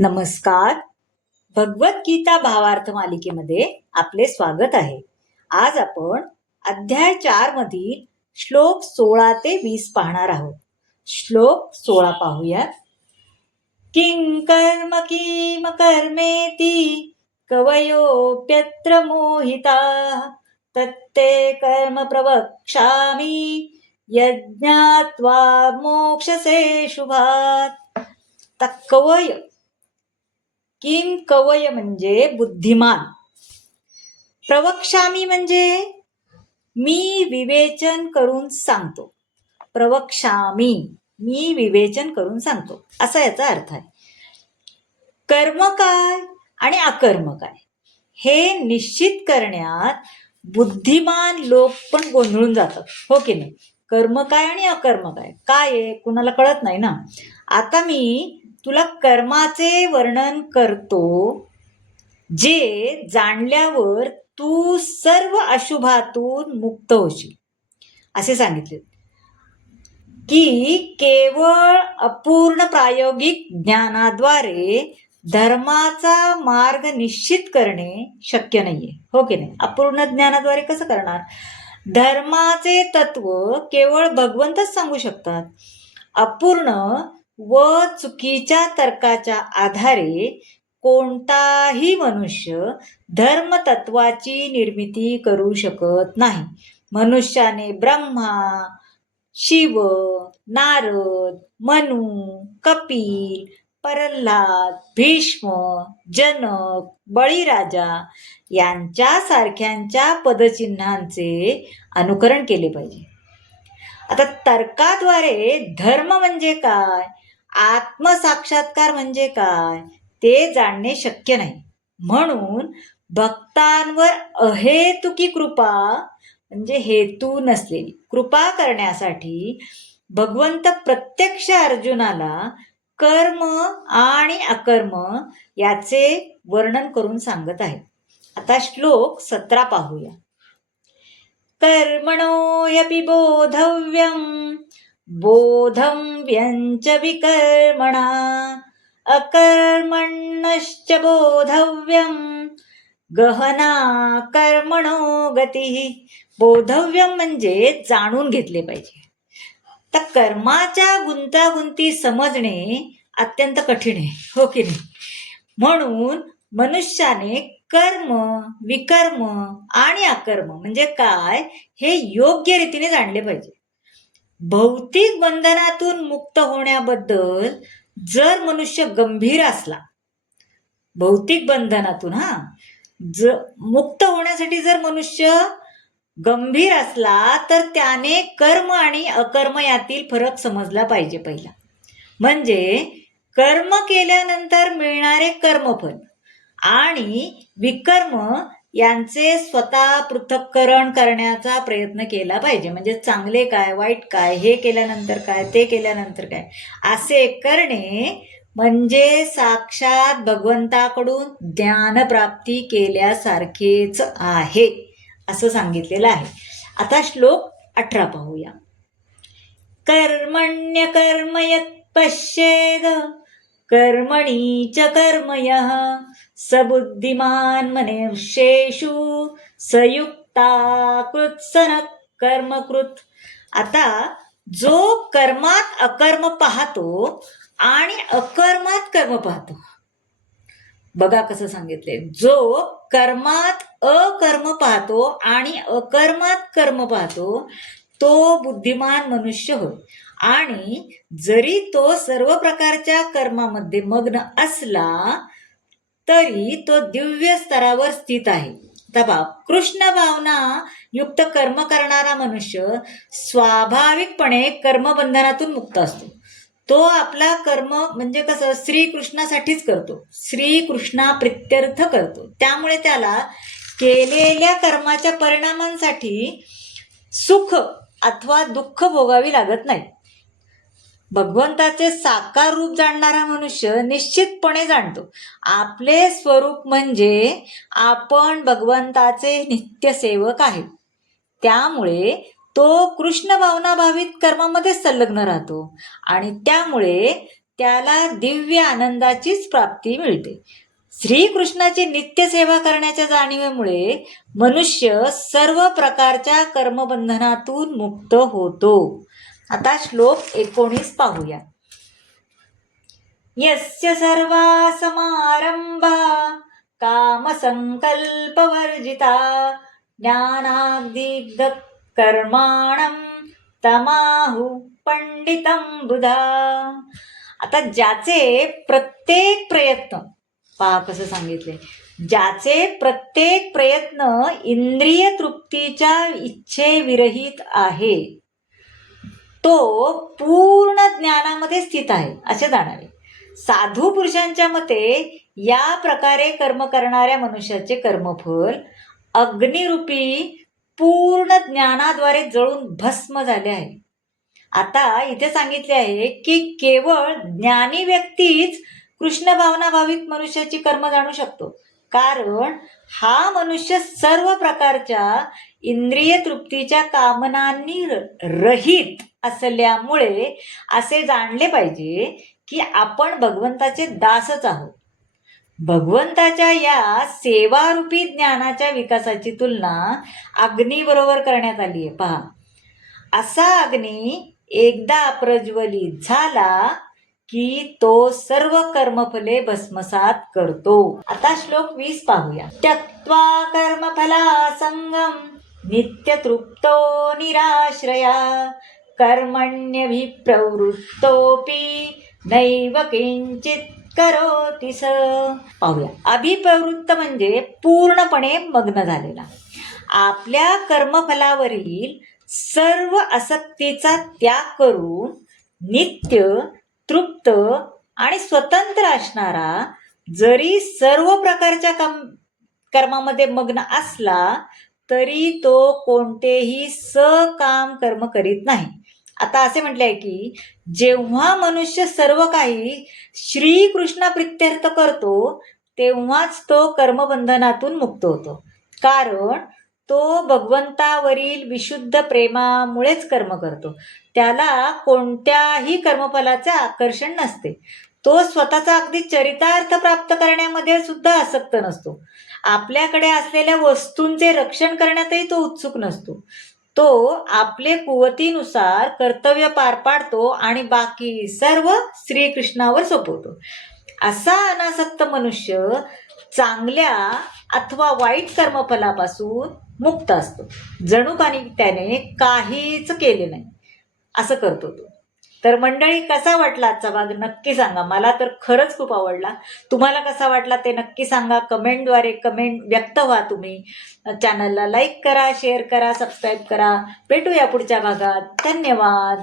नमस्कार. भगवद्गीता भावार्थ मालिकेमध्ये आपले स्वागत आहे. आज आपण अध्याय 4 मधील श्लोक 16 ते 20 पाहणार आहोत. श्लोक 16 पाहूया. किं कर्म किम कर्मेति कवयोप्यत्र मोहिताः तत्ते कर्म प्रवक्ष्यामि यज्ञात्वा मोक्षसे शुभात्. कवय किम कवय म्हणजे बुद्धिमान, प्रवक्ष्यामी म्हणजे मी विवेचन करून सांगतो. प्रवक्ष्यामी मी विवेचन करून सांगतो असा याचा अर्थ आहे. कर्म काय आणि अकर्म काय हे निश्चित करण्यात बुद्धिमान लोक पण गोंधळून जातात, हो की नाही. कर्म काय आणि अकर्म काय काय आहे कुणाला कळत नाही ना. आता मी तुला कर्माचे वर्णन करतो, जे जाणल्यावर तू सर्व अशुभातून मुक्त होशील असे सांगितले की केवळ अपूर्ण प्रायोगिक ज्ञानाद्वारे धर्माचा मार्ग निश्चित करणे शक्य नाहीये, हो की नाही. अपूर्ण ज्ञानाद्वारे कसं करणार. धर्माचे तत्व केवळ भगवंतच सांगू शकतात. अपूर्ण व चुकीच्या तर्काच्या आधारे कोणताही मनुष्य धर्मतत्वाची निर्मिती करू शकत नाही. मनुष्याने ब्रह्मा, शिव, नारद, मनु, कपिल, प्रल्हाद, भीष्म, जनक, बळीराजा यांच्यासारख्यांच्या पदचिन्हांचे अनुकरण केले पाहिजे. आता तर्काद्वारे धर्म म्हणजे काय, आत्मसाक्षात्कार म्हणजे काय ते जाणणे शक्य नाही. म्हणून भक्तांवर अहेतुकी कृपा म्हणजे हेतू नसलेली कृपा करण्यासाठी भगवंत प्रत्यक्ष अर्जुनाला कर्म आणि अकर्म याचे वर्णन करून सांगत आहे. आता श्लोक 17 पाहूया. कर्मणो ह्यपि बोधव्यं च विकर्मणा अकर्मण्यश्च बोधव्यं गहना कर्मणो गतिः. बोधव्यम म्हणजे जाणून घेतले पाहिजे. तर कर्माच्या गुंतागुंती समजणे अत्यंत कठीण आहे, हो की नाही. म्हणून मनुष्याने कर्म, विकर्म आणि अकर्म म्हणजे काय हे योग्य रीतीने जाणले पाहिजे. भौतिक बंधनातून मुक्त होण्याबद्दल जर मनुष्य गंभीर असला, भौतिक बंधनातून मुक्त होण्यासाठी जर मनुष्य गंभीर असला तर त्याने कर्म आणि अकर्म यातील फरक समजला पाहिजे पहिला. म्हणजे कर्म केल्यानंतर मिळणारे कर्मफल आणि विकर्म यांचे स्वतः पृथक्करण करण्याचा प्रयत्न केला पाहिजे. म्हणजे चांगले काय, वाईट काय, हे केल्यानंतर काय, ते केल्यानंतर काय असे करणे म्हणजे साक्षात भगवंताकडून ज्ञानप्राप्ती केल्यासारखेच आहे असं सांगितलेलं आहे. आता श्लोक 18 पाहूया. कर्मण्य कर्म यत् पश्येद कर्मणी च कर्म यः स बुद्धिमान मनुष्येषु सयुक्ता कृत्सन कर्मकृत. आता जो कर्मात अकर्म पाहतो आणि अकर्मात कर्म पाहतो, बघा कसं सांगितले. जो कर्मात अकर्म पाहतो आणि अकर्मात कर्म पाहतो तो बुद्धिमान मनुष्य होय. आणि जरी तो सर्व प्रकारच्या कर्मामध्ये मग्न असला तरी तो दिव्य स्तरावर स्थित आहे. कृष्ण भावना युक्त कर्म करणारा मनुष्य स्वाभाविकपणे कर्मबंधनातून मुक्त असतो. तो आपला कर्म म्हणजे कसं श्रीकृष्णासाठीच करतो, श्रीकृष्णा प्रित्यर्थ करतो. त्यामुळे त्याला केलेल्या कर्माच्या परिणामांसाठी सुख अथवा दुःख भोगावी लागत नाही. भगवंताचे साकार रूप जाणणारा मनुष्य निश्चितपणे जाणतो आपले स्वरूप म्हणजे आपण भगवंताचे नित्य सेवक आहे. त्यामुळे तो कृष्ण भावना भावित कर्मामध्ये संलग्न राहतो आणि त्यामुळे त्याला दिव्य आनंदाचीच प्राप्ती मिळते. श्रीकृष्णाची नित्यसेवा करण्याच्या जाणीवेमुळे मनुष्य सर्व प्रकारच्या कर्मबंधनातून मुक्त होतो. आता श्लोक 19 पाहूया. यस्य सर्वा समारंभा कामसंकल्पवर्जिता ज्ञानाग्निदग्ध कर्माणं तमाहु पंडितं बुधा. आता ज्याचे प्रत्येक प्रयत्न, पहा कसं सांगितले, ज्याचे प्रत्येक प्रयत्न इंद्रिय तृप्तीच्या इच्छेविरहित आहे तो पूर्ण ज्ञानामध्ये स्थित आहे असे जाणावे. साधू पुरुषांच्या मते या प्रकारे कर्म करणाऱ्या मनुष्याचे कर्मफल अग्निरूपी पूर्ण ज्ञानाद्वारे जळून भस्म झाले आहे. आता इथे सांगितले आहे की केवळ ज्ञानी व्यक्तीच कृष्ण भावना भाविक मनुष्याची कर्म जाणू शकतो, कारण हा मनुष्य सर्व प्रकारच्या इंद्रिय तृप्तीच्या कामनांनी रहित असल्यामुळे असे जाणले पाहिजे की आपण भगवंताचे दासच आहोत. भगवंताच्या या सेवारूपी ज्ञानाच्या विकासाची तुलना अग्नीबरोबर करण्यात आली आहे. पहा, असा अग्नी एकदा प्रज्वलित झाला की तो सर्व कर्मफले भस्मसात करतो. आता श्लोक 20 पाहूया. त्यक्त्वा कर्मफला संगम नित्यतृप्तो निराश्रया कर्मण्यभिप्रवृत्तोपि नैव किंचित करोति स. पाहूया. अभिप्रवृत्त म्हणजे पूर्णपणे मग्न झालेला. आपल्या कर्मफलावरील सर्व आसक्तीचा त्याग करून नित्य तृप्त आणि स्वतंत्र असणारा जरी सर्व प्रकारच्या कर्मामध्ये मग्न असला तरी तो कोणतेही सकाम कर्म करीत नाही. आता असे म्हटले आहे की जेव्हा मनुष्य सर्व काही श्रीकृष्णा प्रित्यर्थ करतो तेव्हाच तो कर्मबंधनातून मुक्त होतो, कारण तो भगवंतावरील विशुद्ध प्रेमामुळेच कर्म करतो. त्याला कोणत्याही कर्मफलाचे आकर्षण नसते. तो स्वतःचा अगदी चरितार्थ प्राप्त करण्यामध्ये सुद्धा आसक्त नसतो. आपल्याकडे असलेल्या वस्तूंचे रक्षण करण्यातही तो उत्सुक नसतो. तो आपले कुवतीनुसार कर्तव्य पार पाडतो आणि बाकी सर्व श्रीकृष्णावर सोपवतो. असा अनासक्त मनुष्य चांगल्या अथवा वाईट कर्मफलापासून मुक्त असतो, जणू काही त्याने काहीच केले नाही असं करतो तो. तर मंडळी, कसा वाटला आजचा भाग नक्की सांगा. मला तर खरंच खूप आवडला. तुम्हाला कसा वाटला ते नक्की सांगा. कमेंटद्वारे व्यक्त व्हा. तुम्ही चॅनलला लाईक करा, शेअर करा, सबस्क्राईब करा. भेटूया पुढच्या भागात. धन्यवाद.